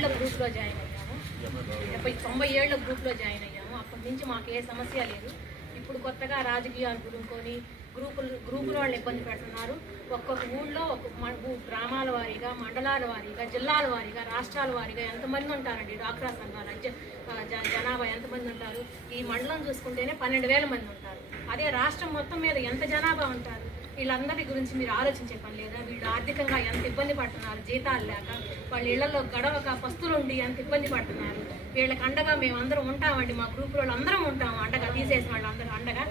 ఏళ్ల గ్రూప్లో జాయిన్ అయ్యాము. 90 ఏళ్ల గ్రూప్లో జాయిన్ అయ్యాము. అప్పటి నుంచి మాకు ఏ సమస్య లేదు. ఇప్పుడు కొత్తగా రాజకీయాలు గురుకొని గ్రూపుల వాళ్ళు ఇబ్బంది పెడుతున్నారు. ఒక్కొక్క ఊళ్ళో గ్రామాల వారీగా, మండలాల వారీగా, జిల్లాల వారీగా, రాష్ట్రాల వారీగా ఎంతమంది ఉంటారండి డ్వాక్రా సంఘాలు జనాభా ఎంతమంది ఉంటారు? ఈ మండలం చూసుకుంటేనే 12,000 మంది ఉంటారు. అదే రాష్ట్రం మొత్తం మీద ఎంత జనాభా ఉంటారు? వీళ్ళందరి గురించి మీరు ఆలోచించే పని లేదా? వీళ్ళు ఆర్థికంగా ఎంత ఇబ్బంది పడుతున్నారు, జీతాలు లేక, వాళ్ళ ఇళ్లలో గడవక పస్తులుండి ఎంత ఇబ్బంది పడుతున్నారు. వీళ్ళకి అండగా మేమందరం ఉంటామండి. మా గ్రూప్ వాళ్ళు అందరం ఉంటాము అండగా, తీసేసిన వాళ్ళు అందరూ అండగా.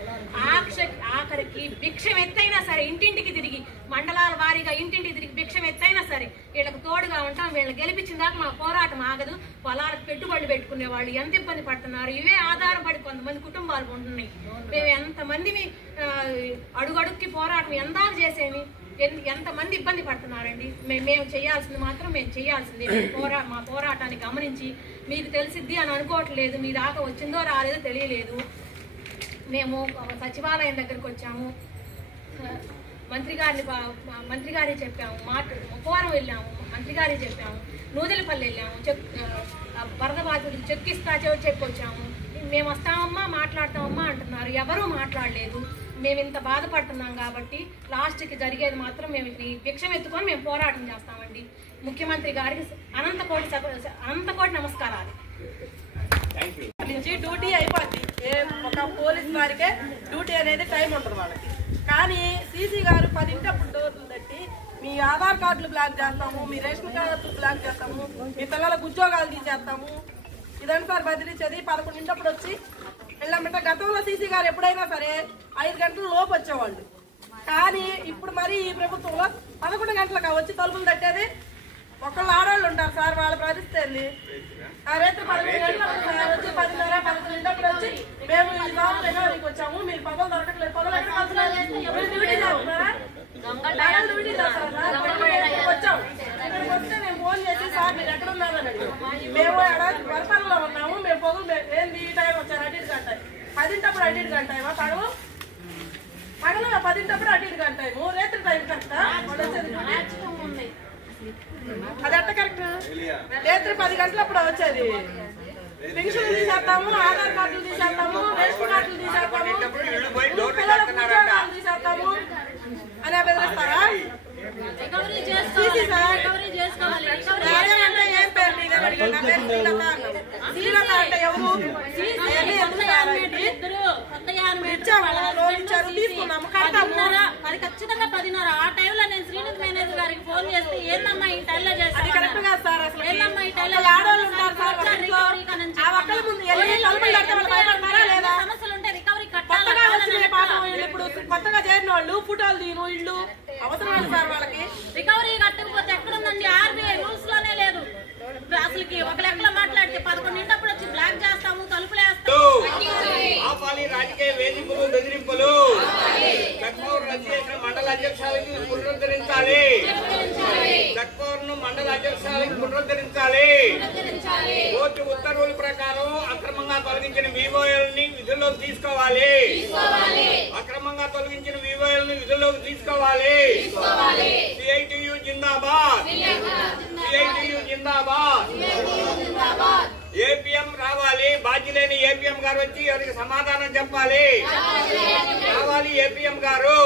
ఆఖరికి భిక్షం ఎత్తైనా సరే ఇంటింటికి తిరిగి, మండలాల వారీగా ఇంటింటికి తిరిగి భిక్షం ఎత్తైనా సరే వీళ్ళకి తోడుగా ఉంటాం. వీళ్ళని గెలిపించిన దాకా మా పోరాటం ఆగదు. పొలాలకు పెట్టుబడులు పెట్టుకునే వాళ్ళు ఎంత ఇబ్బంది పడుతున్నారు. ఇవే ఆధారపడి కొంతమంది కుటుంబాలు ఉంటున్నాయి. మేము ఎంతమంది అడుగడుక్కి పోరాటం ఎందాక చేసేవి, ఎంతమంది ఇబ్బంది పడుతున్నారండి. మేము చేయాల్సింది మాత్రం మేము చేయాల్సింది. మా పోరాటాన్ని గమనించి మీకు తెలిసిద్ది అని అనుకోవట్లేదు. మీ దాకా వచ్చిందో రాలేదో తెలియలేదు. మేము సచివాలయం దగ్గరకు వచ్చాము, మంత్రి గారి చెప్పాము, పోరం వెళ్ళాము, మంత్రి గారి చెప్పాము, నూదెలపల్లి వెళ్ళాము, వరద బాధితులకు చెక్కిస్తా చెప్పొచ్చాము. మేము వస్తామమ్మా మాట్లాడతామమ్మా అంటున్నారు. ఎవరూ మాట్లాడలేదు. మేము ఇంత బాధపడుతున్నాం కాబట్టి లాస్ట్కి జరిగేది మాత్రం మేము భిక్షం ఎత్తుకొని మేము పోరాటం చేస్తామండి. ముఖ్యమంత్రి గారికి అనంతకోటి నమస్కారాలు. నుంచి డ్యూటీ అయిపోద్ది. ఒక పోలీస్ వారికే డ్యూటీ అనేది టైం ఉంటుంది వాళ్ళకి. కానీ సీసీ గారు 10 ఇంటప్పుడు డోర్లు తట్టి మీ ఆధార్ కార్డులు బ్లాక్ చేస్తాము, మీ రేషన్ కార్డులు బ్లాక్ చేస్తాము, మీ పిల్లలకు ఉద్యోగాలు తీసేస్తాము, ఇదంతా సార్ బదిలించేది. 11 ఇంటప్పుడు వచ్చి వెళ్ళమంటే గతంలో సీసీ గారు ఎప్పుడైనా సరే 5 గంటల లోపు వచ్చేవాళ్ళు. కానీ ఇప్పుడు మరి ఈ ప్రభుత్వంలో 11 గంటలకు వచ్చి తలుపులు తట్టేది. ఒకళ్ళు ఆడవాళ్ళు ఉంటారు సార్, వాళ్ళ పరిస్థితి రైతు 11 గంటలకు వచ్చి 10:30, 11 ఇంటప్పుడు వచ్చి మేము ఈ సార్లు ఎన్నోకి వచ్చాము, మీరు పదవులు దొరకట్లేదు, పదవులు ఎక్కడ డ్యూటీ చేస్తున్నారా? డ్యూటీ చేస్తారా? వచ్చాము. ఇక్కడికి వస్తే మేము ఫోన్ చేసి సార్ మీరు ఎక్కడ ఉన్నారని అడిగాము. మేము వరపల్లిలో ఉన్నాము. మేము పొగలు ఏంది ఈ టైం వచ్చారు, అటు ఇటు గంట 10 ఇంటప్పుడు అటు ఇటు గంటాయమా పడవు పగల 10 ఇంటప్పుడు అటు ఇటు గంటాయము. రేత్రి టైం కరెక్టా? అది ఎట్ట కరెక్ట్? రేత్రి 10 గంటలప్పుడు వచ్చేది. పెన్షన్ తీసేస్తాము, ఆధార్ కార్డులు తీసేస్తాము, రేషన్ కార్డులు తీసేస్తాము, పిల్లలకు ఉద్యోగాలు తీసేస్తాము అనే బెదిరిస్తారా? ఏం పేరు శ్రీలత అంటే ఎవరు? ఇచ్చారు, తీసుకున్నాము, కడతాము. అది ఖచ్చితంగా 10:30. ఆ టైంలో నేను శ్రీనిధి మేనేజర్ గారికి ఫోన్ చేస్తే ఏందమ్మా ఈ టైంలో చేస్తాను, అది కరెక్ట్ కాదు సార్. అసలు ఏందమ్మా ఈ టైంలో ఆడవాళ్ళు ఉంటారు సార్, ఆ ఒక్కల ముందు సమస్యలు ఉంటే రికవరీ కొత్తగా వచ్చిన పాపం ఇప్పుడు కొత్తగా చేరిన వాళ్ళు ఫోటోలు తీను ఇళ్ళు అవసరం సార్. వాళ్ళకి రికవరీ కట్టకపోతే ఎక్కడుందండి? ఆర్బీఐ రూల్స్ లోనే లేదు. అసలుకి ఒక లెక్కలో మాట్లాడితే 11 ఇంటప్పుడు వచ్చి బ్లాక్ చేస్తాము, తలుపులు వేస్తాము. రాజకీయ వేధింపులు, బెదిరింపులు మండల అధ్యక్షులకి పునరుద్ధరించాలి. జక్పూర్ను మండల అధ్యక్షులకి పునరుద్ధరించాలి. కోర్టు ఉత్తర్వుల ప్రకారం అక్రమంగా తొలగించిన వివోఎల్ని విధుల్లోకి తీసుకోవాలి. అక్రమంగా తొలగించిన వివోఎల్ని విధుల్లోకి తీసుకోవాలి. సిఐటియు జిందాబాద్, సిఐటియు జిందాబాద్. ఏపీఎం రావాలి. బాధ్యులేని ఏపీఎం గారు వచ్చి వారికి సమాధానం చెప్పాలి. రావాలి ఏపీఎం గారు.